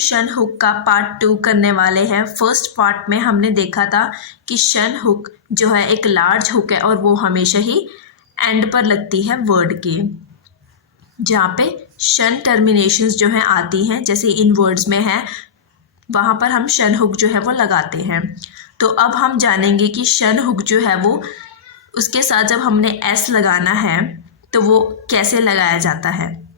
शन हुक का पार्ट 2 करने वाले हैं। फर्स्ट पार्ट में हमने देखा था कि शन हुक जो है एक लार्ज हुक है और वो हमेशा ही एंड पर लगती है वर्ड के, जहाँ पे शन टर्मिनेशंस जो हैं आती हैं, जैसे इन वर्ड्स में है वहाँ पर हम शन हुक जो है वो लगाते हैं। तो अब हम जानेंगे कि शन हुक जो है वो उसके साथ जब हमने एस लगाना है तो वो कैसे लगाया जाता है।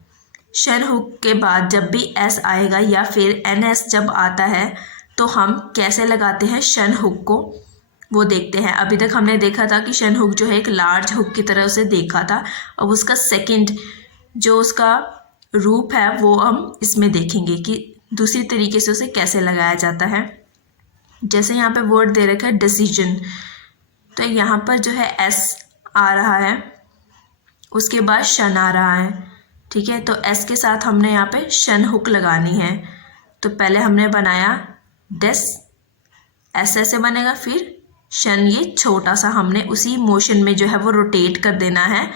शन हुक के बाद जब भी एस आएगा या फिर एन एस जब आता है तो हम कैसे लगाते हैं शन हुक को, वो देखते हैं। अभी तक हमने देखा था कि शन हुक जो है एक लार्ज हुक की तरह उसे देखा था। अब उसका सेकंड जो उसका रूप है वो हम इसमें देखेंगे कि दूसरी तरीके से उसे कैसे लगाया जाता है। जैसे यहाँ पे वर्ड दे रखा है डिसीजन, तो यहाँ पर जो है एस आ रहा है, उसके बाद शन आ रहा है, ठीक है। तो एस के साथ हमने यहाँ पे शन हुक लगानी है। तो पहले हमने बनाया डिस, एस ऐसे बनेगा, फिर शन, ये छोटा सा हमने उसी मोशन में जो है वो रोटेट कर देना है,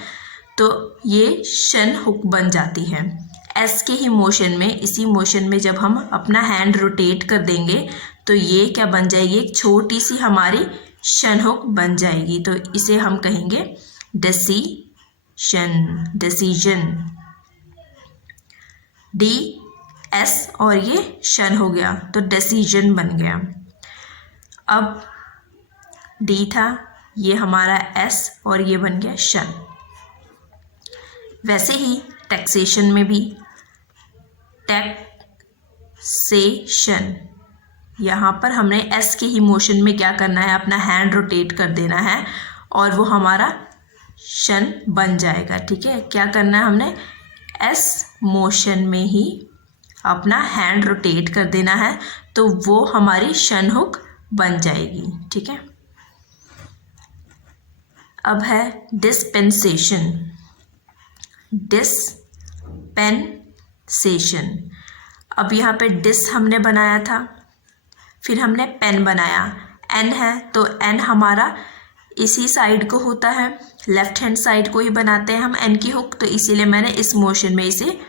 तो ये शन हुक बन जाती है। एस के ही मोशन में, इसी मोशन में जब हम अपना हैंड रोटेट कर देंगे तो ये क्या बन जाएगी, एक छोटी सी हमारी शन हुक बन जाएगी। तो इसे हम कहेंगे डिसीजन, डिसीजन, डी एस और ये शन हो गया तो डिसीजन बन गया। अब डी था, ये हमारा एस और ये बन गया शन। वैसे ही टैक्सेशन में भी टैक्सेशन, यहाँ पर हमने एस के ही मोशन में क्या करना है, अपना हैंड रोटेट कर देना है और वो हमारा शन बन जाएगा, ठीक है। क्या करना है, हमने एस मोशन में ही अपना हैंड रोटेट कर देना है तो वो हमारी शन हुक बन जाएगी, ठीक है। अब है डिस्पेंसेशन, डिस्पेंसेशन। अब यहाँ पे डिस हमने बनाया था, फिर हमने पेन बनाया, एन है तो एन हमारा इसी साइड को होता है, लेफ्ट हैंड साइड को ही बनाते हैं हम एन की हुक, तो इसीलिए मैंने इस मोशन में इसे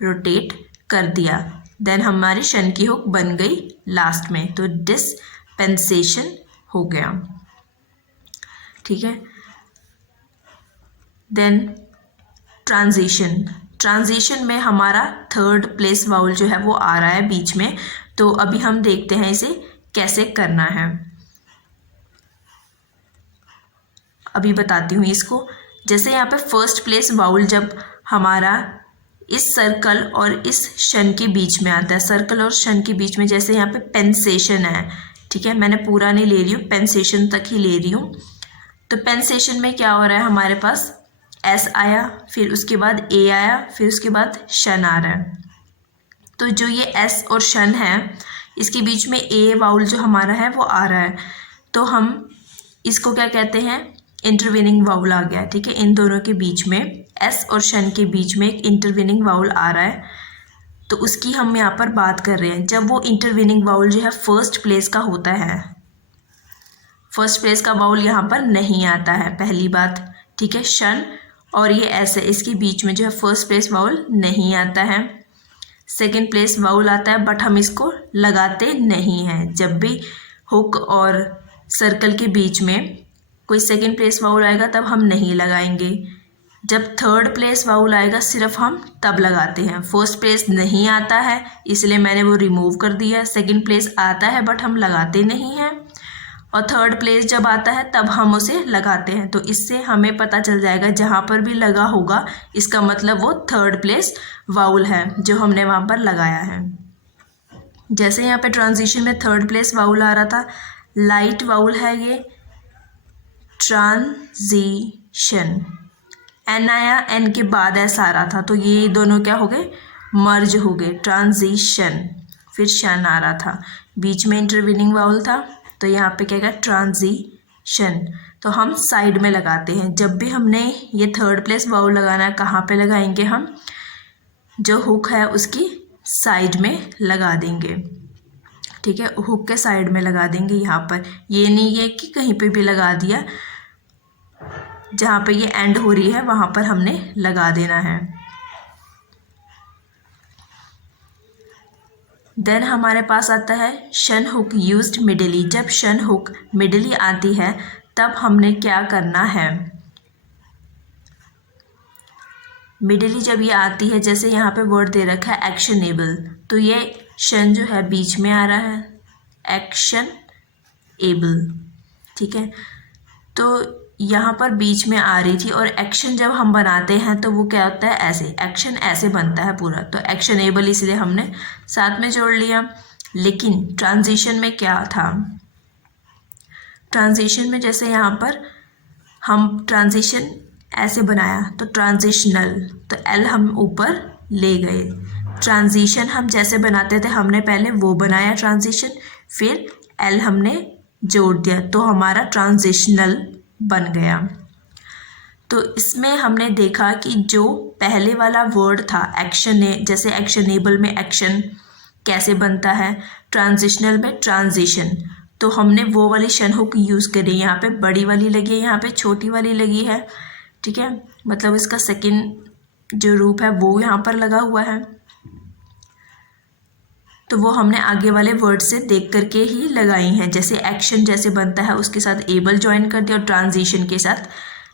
रोटेट कर दिया। देन हमारी शन की हुक बन गई लास्ट में, तो डिस्पेंसेशन हो गया, ठीक है। देन ट्रांजिशन, ट्रांजिशन में हमारा थर्ड प्लेस वाउल जो है वो आ रहा है बीच में, तो अभी हम देखते हैं इसे कैसे करना है। अभी बताती हूँ इसको। जैसे यहाँ पे फर्स्ट प्लेस वाउल जब हमारा इस सर्कल और इस शन के बीच में आता है, सर्कल और शन के बीच में, जैसे यहाँ पे पेंसेशन है, ठीक है, मैंने पूरा नहीं ले रही हूँ, पेंसेशन तक ही ले रही हूँ। तो पेंसेशन में क्या हो रहा है, हमारे पास एस आया, फिर उसके बाद ए आया, फिर उसके बाद शन आ रहा है। तो जो ये एस और शन है इसके बीच में ए वाउल जो हमारा है वो आ रहा है, तो हम इसको क्या कहते हैं, इंटरवीनिंग वाउल आ गया, ठीक है। इन दोनों के बीच में, एस और शन के बीच में एक इंटरवीनिंग वाउल आ रहा है, तो उसकी हम यहाँ पर बात कर रहे हैं। जब वो इंटरवीनिंग वाउल जो है फर्स्ट प्लेस का होता है, फर्स्ट प्लेस का वाउल यहाँ पर नहीं आता है, पहली बात, ठीक है। शन और ये एस है, इसके बीच में जो है फर्स्ट प्लेस वाउल नहीं आता है। सेकेंड प्लेस वाउल आता है बट हम इसको लगाते नहीं हैं। जब भी हुक और सर्कल के बीच में कोई सेकेंड प्लेस वाउल आएगा तब हम नहीं लगाएंगे। जब थर्ड प्लेस वाउल आएगा सिर्फ हम तब लगाते हैं। फर्स्ट प्लेस नहीं आता है इसलिए मैंने वो रिमूव कर दिया। सेकेंड प्लेस आता है बट हम लगाते नहीं हैं, और थर्ड प्लेस जब आता है तब हम उसे लगाते हैं। तो इससे हमें पता चल जाएगा जहाँ पर भी लगा होगा इसका मतलब वो थर्ड प्लेस वाउल है जो हमने वहाँ पर लगाया है। जैसे यहाँ पे ट्रांजिशन में थर्ड प्लेस वाउल आ रहा था, लाइट वाउल है ये, ट्रांजिशन, एन आया, एन के बाद एस आ रहा था, तो ये दोनों क्या हो गए, मर्ज हो गए, ट्रांजिशन। फिर शन आ रहा था, बीच में इंटरवीनिंग वाउल था, तो यहाँ पे क्या है, ट्रांजिशन। तो हम साइड में लगाते हैं। जब भी हमने ये थर्ड प्लेस वाउल लगाना है, कहाँ पे लगाएंगे, हम जो हुक है उसकी साइड में लगा देंगे, ठीक है, हुक के साइड में लगा देंगे यहाँ पर। ये नहीं है कि कहीं पे भी लगा दिया, जहाँ पे ये एंड हो रही है वहाँ पर हमने लगा देना है। देन हमारे पास आता है शन हुक यूज्ड मिडली। जब शन हुक मिडली आती है तब हमने क्या करना है, मिडली जब ये आती है, जैसे यहाँ पे वर्ड दे रखा है एक्शनेबल, तो ये शन जो है बीच में आ रहा है, एक्शन एबल, ठीक है। तो यहाँ पर बीच में आ रही थी, और एक्शन जब हम बनाते हैं तो वो क्या होता है, ऐसे एक्शन ऐसे बनता है पूरा, तो एक्शन एबल इसलिए हमने साथ में जोड़ लिया। लेकिन ट्रांजिशन में क्या था, ट्रांजिशन में जैसे यहाँ पर हम ट्रांजिशन ऐसे बनाया तो ट्रांजिशनल, तो एल हम ऊपर ले गए। ट्रांजिशन हम जैसे बनाते थे, हमने पहले वो बनाया ट्रांजिशन, फिर एल हमने जोड़ दिया तो हमारा ट्रांजिशनल बन गया। तो इसमें हमने देखा कि जो पहले वाला वर्ड था एक्शन, जैसे एक्शनेबल में एक्शन कैसे बनता है, ट्रांजिशनल में ट्रांजिशन, तो हमने वो वाली शन हुक यूज़ करी। यहाँ पे बड़ी वाली लगी है, यहाँ पे छोटी वाली लगी है, ठीक है, मतलब इसका सेकंड जो रूप है वो यहाँ पर लगा हुआ है। तो वो हमने आगे वाले वर्ड से देख करके ही लगाई हैं। जैसे एक्शन जैसे बनता है उसके साथ एबल ज्वाइन कर दिया और ट्रांजिशन के साथ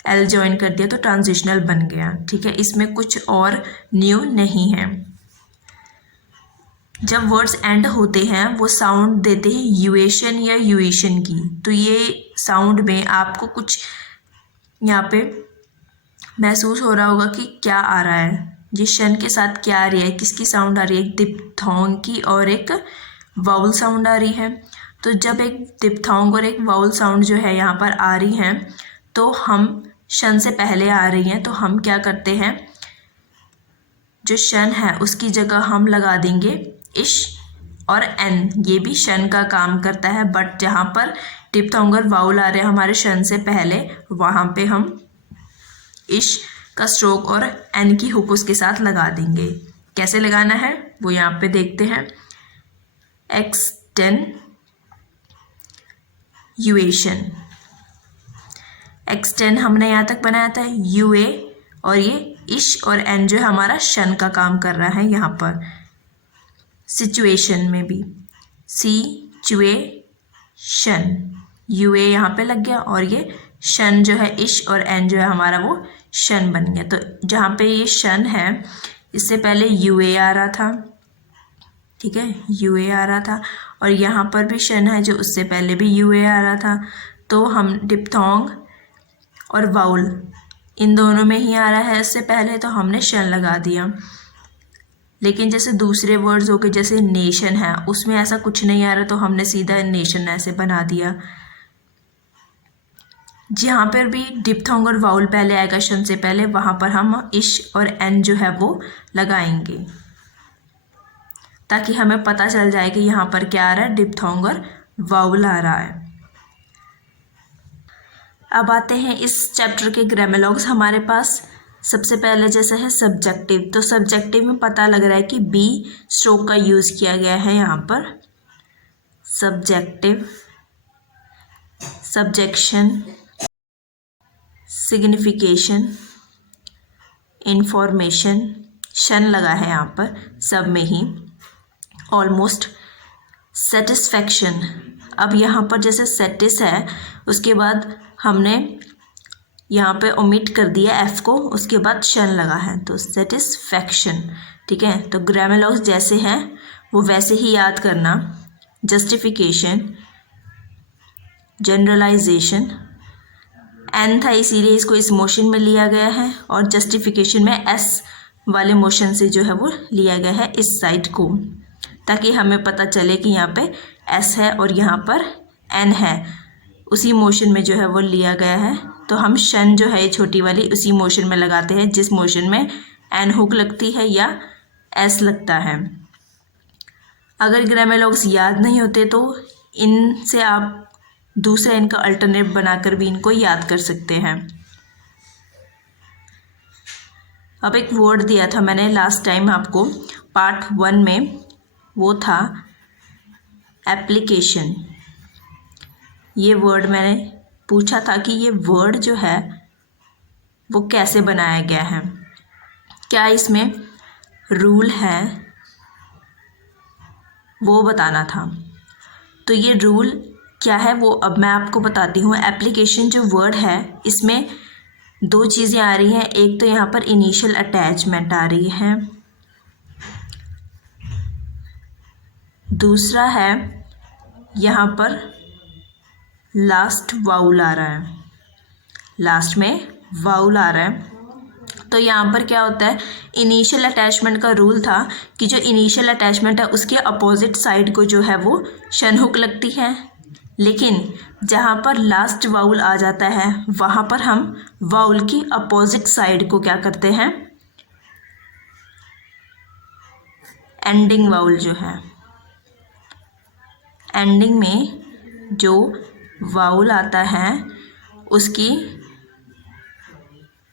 एल ज्वाइन कर दिया तो ट्रांजिशनल बन गया, ठीक है। इसमें कुछ और न्यू नहीं है। जब वर्ड्स एंड होते हैं वो साउंड देते हैं यूएशन या यूएशन की, तो ये साउंड में आपको कुछ यहाँ पे महसूस हो रहा होगा कि क्या आ रहा है, ये शन के साथ क्या आ रही है, किसकी साउंड आ रही है, एक दिप्थोंग की और एक वाउल साउंड आ रही है। तो जब एक दिप्थोंग और एक वाउल साउंड जो है यहाँ पर आ रही हैं तो हम शन से पहले आ रही हैं, तो हम क्या करते हैं, जो शन है उसकी जगह हम लगा देंगे इश और एन, ये भी शन का काम करता है, बट जहाँ पर दिप्थोंग और वाउल आ रहे हैं हमारे शन से पहले, वहाँ पे हम इश का स्ट्रोक और एन की हुक उसके साथ लगा देंगे। कैसे लगाना है वो यहाँ पे देखते हैं। एक्सटेंयुएशन, एक्सटेंड हमने यहाँ तक बनाया था यूए, और ये इश और एन जो है हमारा शन का काम कर रहा है यहाँ पर। सिचुएशन में भी सिचुएशन, यूए यहाँ पे लग गया और ये शन जो है इश और एन जो है हमारा वो शन बन गया। तो जहाँ पे ये शन है इससे पहले यूए आ रहा था, ठीक है, यूए आ रहा था, और यहाँ पर भी शन है जो उससे पहले भी यूए आ रहा था। तो हम डिप्थोंग और वाउल इन दोनों में ही आ रहा है इससे पहले, तो हमने शन लगा दिया। लेकिन जैसे दूसरे वर्ड्स हो गए, जैसे नेशन है, उसमें ऐसा कुछ नहीं आ रहा तो हमने सीधा नेशन ऐसे बना दिया। जहाँ पर भी डिप्थोंग और वाउल पहले आएगा शन से पहले, वहाँ पर हम इश और एन जो है वो लगाएंगे, ताकि हमें पता चल जाए कि यहाँ पर क्या आ रहा है, डिप्थोंग और वाउल आ रहा है। अब आते हैं इस चैप्टर के ग्रामेलॉग्स हमारे पास। सबसे पहले जैसे है सब्जेक्टिव, तो सब्जेक्टिव में पता लग रहा है कि बी स्ट्रोक का यूज़ किया गया है यहाँ पर। सब्जेक्टिव, सब्जेक्शन, सिग्निफिकेशन, इंफॉर्मेशन, शन लगा है यहाँ पर सब में ही। ऑलमोस्ट, सेटिस्फैक्शन, अब यहाँ पर जैसे सेटिस है उसके बाद हमने यहाँ पे ओमिट कर दिया एफ को, उसके बाद शन लगा है तो सेटिस्फैक्शन, ठीक है। तो ग्रामेलॉग्स जैसे हैं वो वैसे ही याद करना। जस्टिफिकेशन, जनरलाइजेशन, एन था इसीलिए इसको इस मोशन में लिया गया है, और जस्टिफिकेशन में एस वाले मोशन से जो है वो लिया गया है इस साइड को, ताकि हमें पता चले कि यहाँ पे एस है और यहाँ पर एन है, उसी मोशन में जो है वो लिया गया है। तो हम शन जो है छोटी वाली उसी मोशन में लगाते हैं जिस मोशन में एन हुक लगती है या एस लगता है। अगर ग्रामेलॉग्स याद नहीं होते तो इनसे आप दूसरा इनका अल्टरनेट बनाकर भी इनको याद कर सकते हैं। अब एक वर्ड दिया था मैंने लास्ट टाइम आपको पार्ट 1 में, वो था एप्लीकेशन। ये वर्ड मैंने पूछा था कि ये वर्ड जो है वो कैसे बनाया गया है, क्या इसमें रूल है वो बताना था। तो ये रूल क्या है वो अब मैं आपको बताती हूँ। एप्लीकेशन जो वर्ड है इसमें दो चीज़ें आ रही हैं। एक तो यहाँ पर इनिशियल अटैचमेंट आ रही है, दूसरा है यहाँ पर लास्ट वाउल आ रहा है, लास्ट में वाउल आ रहा है। तो यहाँ पर क्या होता है, इनिशियल अटैचमेंट का रूल था कि जो इनिशियल अटैचमेंट है उसके अपोजिट साइड को जो है वो शनहुक लगती है, लेकिन जहाँ पर लास्ट वाउल आ जाता है वहाँ पर हम वाउल की अपोजिट साइड को क्या करते हैं, एंडिंग वाउल जो है, एंडिंग में जो वाउल आता है उसकी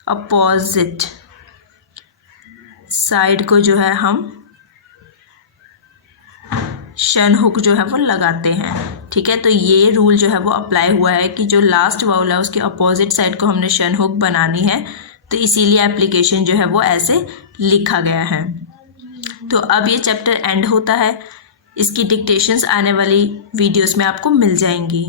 अपोजिट साइड को जो है हम शनहुक जो है वो लगाते हैं। ठीक है, तो ये रूल जो है वो अप्लाई हुआ है कि जो लास्ट वाउल है उसके अपोजिट साइड को हमने शनहुक बनानी है, तो इसीलिए एप्लीकेशन जो है वो ऐसे लिखा गया है। तो अब ये चैप्टर एंड होता है, इसकी डिक्टेशंस आने वाली वीडियोस में आपको मिल जाएंगी।